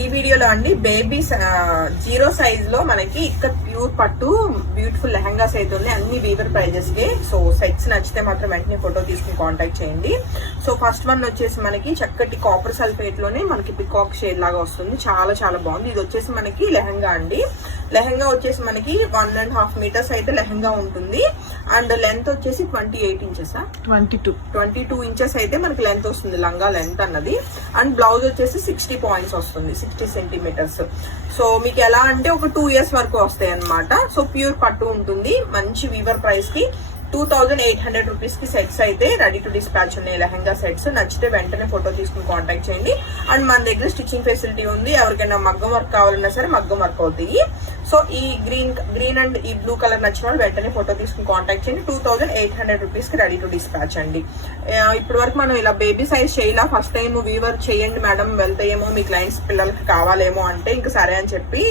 ఈ వీడియోలో అండి బేబీ 0 సైజ్ లో మనకి ఇక్కడ ప్యూర్ పట్టు బ్యూటిఫుల్ లెహంగాస్ అయితే ఉన్నాయి. అన్ని వీవర్ ప్రైజెస్ కి. సో సెట్స్ నచ్చితే మాత్రం వెంటనే ఫోటో తీసుకుని కాంటాక్ట్ చేయండి. సో ఫస్ట్ వన్ వచ్చేసి మనకి చక్కటి కాపర్ సల్ఫేట్ లోనే మనకి పికాక్ షేడ్ లాగా వస్తుంది. చాలా చాలా బాగుంది. ఇది వచ్చేసి మనకి లెహంగా అండి. లెహంగా వచ్చేసి మనకి 1.5 మీటర్స్ అయితే లెహంగా ఉంటుంది. అండ్ లెంత్ వచ్చేసి 28 ఇంచెస్ 22 ఇంచెస్ అయితే మనకి లెంత్ వస్తుంది, లంగా లెంత్ అన్నది. అండ్ బ్లౌజ్ వచ్చేసి 60 పాయింట్స్ వస్తుంది, 60 సెంటీమీటర్స్. సో మీకు ఎలా అంటే ఒక 2 ఇయర్స్ వరకు వస్తాయి అన్నమాట. సో ప్యూర్ పట్టు ఉంటుంది. మంచి వీవర్ ప్రైస్ కి 2800 రూపీస్ కి సెట్స్ అయితే రెడీ టు డిస్పాచ్ ఉన్నాయి. లెహంగా సెట్స్ నచ్చితే వెంటనే ఫోటో తీసుకుని కాంటాక్ట్ చేయండి. అండ్ మన దగ్గర స్టిచ్చింగ్ ఫెసిలిటీ ఉంది. ఎవరికైనా మగ్గం వర్క్ కావాలన్నా సరే మగ్గం వర్క్ అవుతాయి. సో ఈ గ్రీన్ అండ్ ఈ బ్లూ కలర్ నచ్చిన వాళ్ళు వెంటనే ఫోటో తీసుకుని కాంటాక్ట్ చేయండి. 2800 రూపీస్ కి రెడీ టు డిస్పాచ్ అండి. ఇప్పటి వరకు మనం ఇలా బేబీ సైజ్ చేయాల, ఫస్ట్ టైం వీవర్ చేయండి మేడం, వెళ్తాయేమో మీ క్లయింట్స్ పిల్లలకి కావాలేమో అంటే ఇంకా సరే అని చెప్పి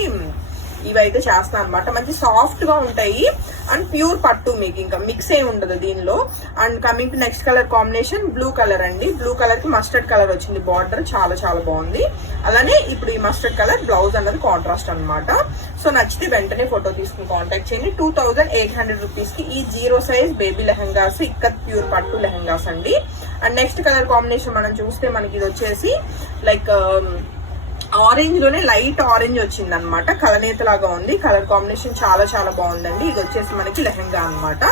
ఇవైతే చేస్తాను అనమాట. మంచి సాఫ్ట్ గా ఉంటాయి అండ్ ప్యూర్ పట్టు, మీకు ఇంకా మిక్స్ ఏమి ఉండదు దీనిలో. And coming to next colour combination blue colour అండి. బ్లూ కలర్ కి మస్టర్డ్ కలర్ వచ్చింది. బార్డర్ చాలా చాలా బాగుంది. అలానే ఇప్పుడు ఈ మస్టర్డ్ కలర్ బ్లౌజ్ అన్నది కాంట్రాస్ట్ అనమాట. సో నచ్చితే వెంటనే ఫోటో తీసుకుని కాంటాక్ట్ చేయండి. 2800 రూపీస్ కి ఈ 0 size baby lehengas, ikat pure పట్టు లెహంగాస్ అండి. అండ్ నెక్స్ట్ కలర్ కాంబినేషన్ మనం చూస్తే మనకి ఇది వచ్చేసి లైక్ ఆరెంజ్ లోనే లైట్ ఆరెంజ్ వచ్చింది అనమాట. కలనేత లాగా ఉంది. కలర్ కాంబినేషన్ చాలా చాలా బాగుందండి. ఇది వచ్చేసి మనకి లెహంగా అనమాట.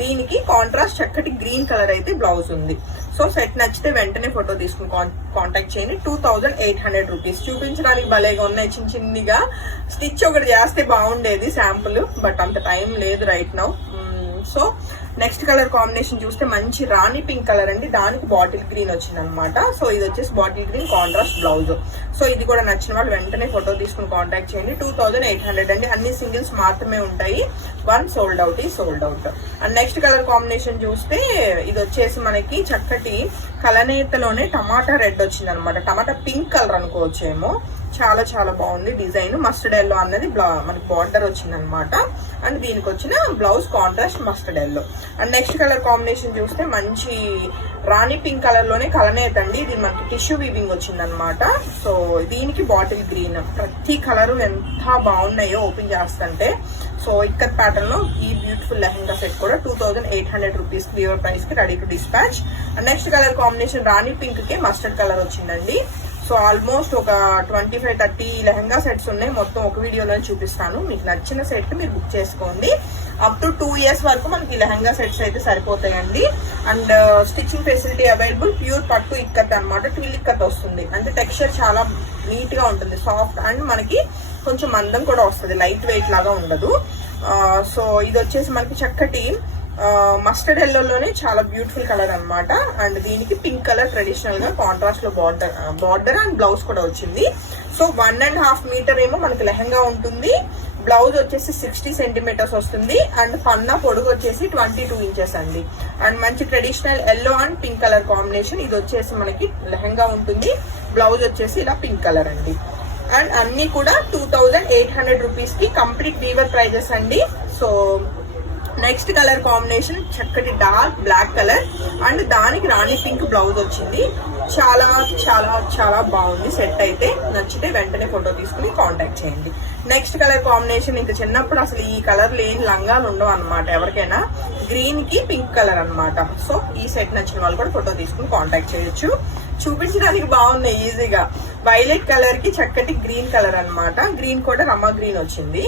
దీనికి కాంట్రాస్ట్ చక్కటి గ్రీన్ కలర్ అయితే బ్లౌజ్ ఉంది. సో సెట్ నచ్చితే వెంటనే ఫోటో తీసుకుని కాంటాక్ట్ చేయండి. 2800 రూపీస్. చూపించడానికి భలేగా ఉన్నాయి. చిన్న చిన్నగా స్టిచ్ ఒకటి చేస్తే బాగుండేది శాంపుల్, బట్ అంత టైం లేదు right now. So next colour combination చూస్తే మంచి రాణి పింక్ కలర్ అండి. దానికి బాటిల్ గ్రీన్ వచ్చింది అనమాట. సో ఇది వచ్చేసి bottle green contrast blouse. So ఇది కూడా నచ్చిన వాళ్ళు వెంటనే ఫోటో తీసుకుని కాంటాక్ట్ చేయండి. 2800 అండి. అన్ని సింగిల్స్ మాత్రమే ఉంటాయి. 1 sold out. And next colour combination చూస్తే ఇది వచ్చేసి మనకి చక్కటి కలనేతలోనే టమాటా రెడ్ వచ్చింది అనమాట. టమాటా పింక్ కలర్ అనుకోవచ్చేమో. చాలా చాలా బాగుంది డిజైన్. మస్టర్డ్ ఎల్లో అన్నది మనకి బార్డర్ వచ్చింది అనమాట. అండ్ దీనికి వచ్చిన blouse contrast mustard yellow. And next colour combination చూస్తే మంచి రాణి పింక్ కలర్ లోనే కలనేత అండి. ఇది మనకి టిష్యూ వీవింగ్ వచ్చింది అనమాట. సో దీనికి బాటిల్ గ్రీన్. ప్రతి కలర్ ఎంత బాగున్నాయో ఓపెన్ చేస్తుంటే. సో ఇక్కత్ ప్యాటర్న్ లో ఈ బ్యూటిఫుల్ లెహంగా సెట్ కూడా 2800 రూపీస్ వీవర్ ప్రైస్ కి ready to dispatch. And next colour combination Rani pink కి మస్టర్డ్ కలర్ వచ్చిందండి. సో ఆల్మోస్ట్ ఒక 25-30 లెహంగా సెట్స్ ఉన్నాయి. మొత్తం ఒక వీడియోలో చూపిస్తాను. మీకు నచ్చిన సెట్ మీరు బుక్ చేసుకోండి. అప్ టు 2 ఇయర్స్ వరకు మనకి లెహంగా సెట్స్ అయితే సరిపోతాయండి. And stitching facility available. Pure పట్టు ఇక్కత్ అనమాట. ట్విల్ ఇక్కత్ వస్తుంది. అంటే టెక్స్చర్ చాలా నీట్ గా ఉంటుంది, సాఫ్ట్. అండ్ మనకి కొంచెం మందం కూడా వస్తుంది, లైట్ వెయిట్ లాగా ఉండదు. సో ఇది వచ్చేసి మనకి చక్కటి మస్టర్డ్ ఎల్లోలోనే చాలా బ్యూటిఫుల్ కలర్ అనమాట. అండ్ దీనికి పింక్ కలర్ ట్రెడిషనల్ గా కాంట్రాస్ట్ లో బార్డర్ అండ్ బ్లౌజ్ కూడా వచ్చింది. సో 1.5 మీటర్ ఏమో మనకి లెహంగా ఉంటుంది. బ్లౌజ్ వచ్చేసి 60 సెంటీమీటర్స్ వస్తుంది. అండ్ పన్నా పొడుగు వచ్చేసి 22 ఇంచెస్ అండి. అండ్ మంచి traditional yellow and pink colour combination. ఇది వచ్చేసి మనకి లెహంగా ఉంటుంది. బ్లౌజ్ వచ్చేసి ఇలా పింక్ కలర్ అండి. అండ్ అన్ని కూడా 2800 రూపీస్ కి కంప్లీట్ వీవర్ ప్రైజెస్ అండి. సో నెక్స్ట్ కలర్ కాంబినేషన్ చక్కటి డార్క్ బ్లాక్ కలర్ అండ్ దానికి రాణి పింక్ బ్లౌజ్ వచ్చింది. చాలా చాలా చాలా బాగుంది సెట్ అయితే. నచ్చితే వెంటనే ఫోటో తీసుకుని కాంటాక్ట్ చేయండి. నెక్స్ట్ కలర్ కాంబినేషన్ ఇంకా చిన్నప్పుడు అసలు ఈ కలర్ లేని లంగాలు ఉండవు అనమాట ఎవరికైనా. గ్రీన్ కి పింక్ కలర్ అనమాట. సో ఈ సెట్ నచ్చిన వాళ్ళు కూడా ఫోటో తీసుకుని కాంటాక్ట్ చేయొచ్చు. చూపించడానికి బాగున్నాయి ఈజీగా. వైలెట్ కలర్ కి చక్కటి గ్రీన్ కలర్ అనమాట. గ్రీన్ కూడా రమా గ్రీన్ వచ్చింది.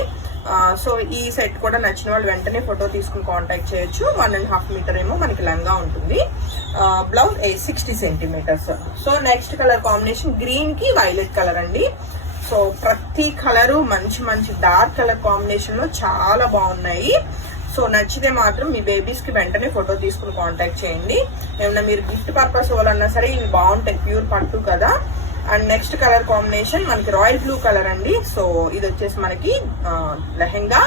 సో ఈ సెట్ కూడా నచ్చిన వాళ్ళు వెంటనే ఫోటో తీసుకుని కాంటాక్ట్ చేయొచ్చు. 1.5 మీటర్ ఏమో మనకి లంగా ఉంటుంది. Blouse 60 centimetres. So next colour combination green కి వైలెట్ కలర్ అండి. సో ప్రతి కలరు మంచి మంచి డార్క్ కలర్ కాంబినేషన్ లో చాలా బాగున్నాయి. సో నచ్చితే మాత్రం మీ బేబీస్ కి వెంటనే ఫోటో తీసుకుని కాంటాక్ట్ చేయండి. ఏమన్నా మీరు గిఫ్ట్ పర్పస్ ఇవ్వాలన్నా సరే ఇవి బాగుంటాయి, ప్యూర్ పట్టు కదా. అండ్ నెక్స్ట్ కలర్ కాంబినేషన్ మనకి రాయల్ బ్లూ కలర్ అండి. సో ఇది వచ్చేసి మనకి లెహంగా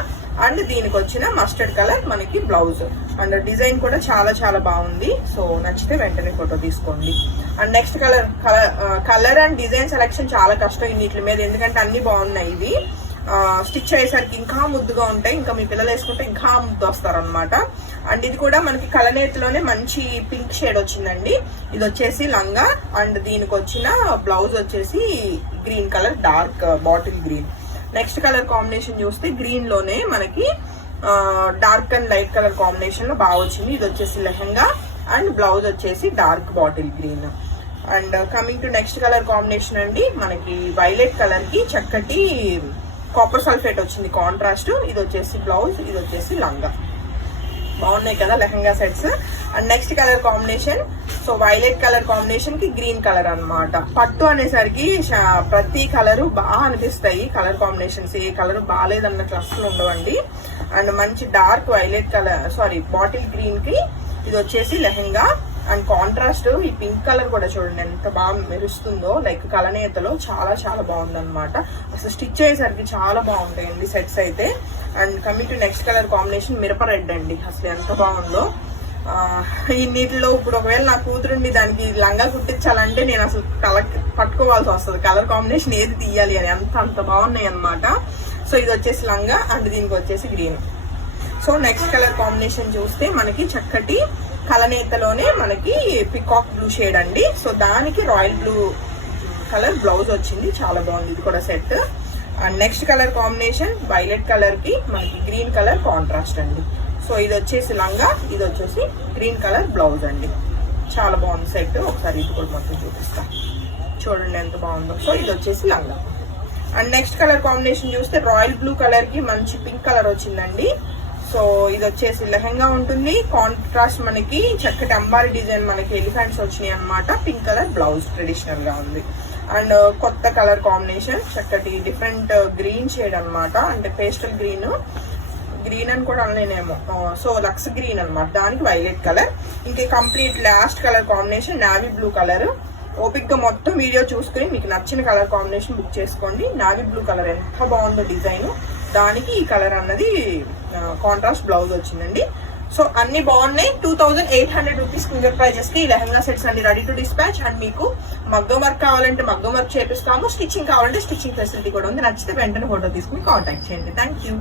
అండ్ దీనికి వచ్చిన మస్టర్డ్ కలర్ మనకి బ్లౌజ్. అండ్ డిజైన్ కూడా చాలా చాలా బాగుంది. సో నచ్చితే వెంటనే ఫోటో తీసుకోండి. And next colour and design selection చాలా కష్టం వీటి మీద, ఎందుకంటే అన్ని బాగున్నాయి. ఇవి స్టిచ్ అయ్యేసరికి ఇంకా ముద్దుగా ఉంటాయి. ఇంకా మీ పిల్లలు వేసుకుంటే ఇంకా ముద్దు వస్తారు అనమాట. అండ్ ఇది కూడా మనకి కలనేతిలోనే మంచి పింక్ షేడ్ వచ్చిందండి. ఇది వచ్చేసి లంగా అండ్ దీనికి వచ్చిన బ్లౌజ్ వచ్చేసి green colour dark bottle green. Next colour combination చూస్తే గ్రీన్ లోనే మనకి dark and light colour combination లో బాగా వచ్చింది. ఇది వచ్చేసి లెహంగా అండ్ బ్లౌజ్ వచ్చేసి dark bottle green. And coming to next colour combination అండి, మనకి వైలెట్ కలర్ కి చక్కటి కాపర్ సల్ఫేట్ వచ్చింది కాంట్రాస్ట్. ఇది వచ్చేసి బ్లౌజ్, ఇది వచ్చేసి లంగా. బాగున్నాయి కదా lehenga sets. And next colour combination, so violet colour combination కి గ్రీన్ కలర్ అన్నమాట. పట్టు అనేసరికి ప్రతి కలర్ బాగా అనిపిస్తాయి. కలర్ కాంబినేషన్స్ ఏ కలర్ బాగాలేదన్నట్లు అసలు ఉండవండి. అండ్ మంచి dark violet colour bottle green కి ఇది వచ్చేసి లెహంగా. అండ్ కాంట్రాస్ట్ ఈ పింక్ కలర్ కూడా చూడండి ఎంత బాగా మెరుస్తుందో, లైక్ కలనేతలో చాలా చాలా బాగుంది అనమాట. అసలు స్టిచ్ అయ్యేసరికి చాలా బాగుంటాయండి సెట్స్ అయితే. And coming to next colour combination మిరప రెడ్ అండి, అసలు ఎంత బాగుందో. ఇన్నిటిలో ఇప్పుడు ఒకవేళ నా కూతురుండి దానికి లంగా కుట్టించాలంటే నేను అసలు పట్టుకోవాల్సి వస్తుంది కలర్ కాంబినేషన్ ఏది తీయాలి అని, అంత బాగున్నాయి అనమాట. సో ఇది వచ్చేసి లంగా అండ్ దీనికి వచ్చేసి green. So next colour combination చూస్తే మనకి చక్కటి కలనేతలోనే మనకి పికాక్ బ్లూ షేడ్ అండి. సో దానికి రాయల్ బ్లూ కలర్ బ్లౌజ్ వచ్చింది, చాలా బాగుంది ఇది కూడా set. And next colour combination violet colour కి మనకి గ్రీన్ కలర్ కాంట్రాస్ట్ అండి. సో ఇది వచ్చేసి లంగా, ఇది వచ్చేసి గ్రీన్ కలర్ బ్లౌజ్ అండి. చాలా బాగుంది సెట్. ఒకసారి ఇది కూడా మొత్తం చూపిస్తా, చూడండి ఎంత బాగుందో. సో ఇది వచ్చేసి లంగా. అండ్ నెక్స్ట్ కలర్ కాంబినేషన్ చూస్తే రాయల్ బ్లూ కలర్ కి మంచి పింక్ కలర్ వచ్చిందండి. సో ఇది వచ్చేసి లెహంగా ఉంటుంది. కాంట్రాస్ట్ మనకి చక్కటి అంబారీ డిజైన్ మనకి ఎలిఫెంట్స్ వచ్చినాయి అనమాట. పింక్ కలర్ బ్లౌజ్ ట్రెడిషనల్ గా ఉంది. అండ్ కొత్త కలర్ కాంబినేషన్ చక్కటి డిఫరెంట్ గ్రీన్ షేడ్ అనమాట, అంటే పేస్టల్ గ్రీన్ అని కూడా అనలేనేమో. సో లక్స్ గ్రీన్ అనమాట, దానికి వైలెట్ కలర్. ఇంకా complete last colour combination navy blue colour. ఓపిక్ గా మొత్తం వీడియో చూసుకుని మీకు నచ్చిన కలర్ కాంబినేషన్ బుక్ చేసుకోండి. నావీ బ్లూ కలర్ ఎంత బాగుందో డిజైన్, దానికి ఈ కలర్ అన్నది కాంట్రాస్ట్ బ్లౌజ్ వచ్చిందండి. సో అన్ని బాగున్నాయి. 2800 రూపీస్ క్లియర్ ప్రైజెస్ కి ఈ లెహంగా సెట్స్ అన్ని రెడీ టు డిస్పాచ్. అండ్ మీకు మగ్గం వర్క్ కావాలంటే మగ్గం వర్క్ చేపిస్తాము, స్టిచ్చింగ్ కావాలంటే స్టిచ్చింగ్ ఫెసిలిటీ కూడా ఉంది. నచ్చితే వెంటనే ఫోటో తీసుకుని కాంటాక్ట్ చేయండి. Thank you.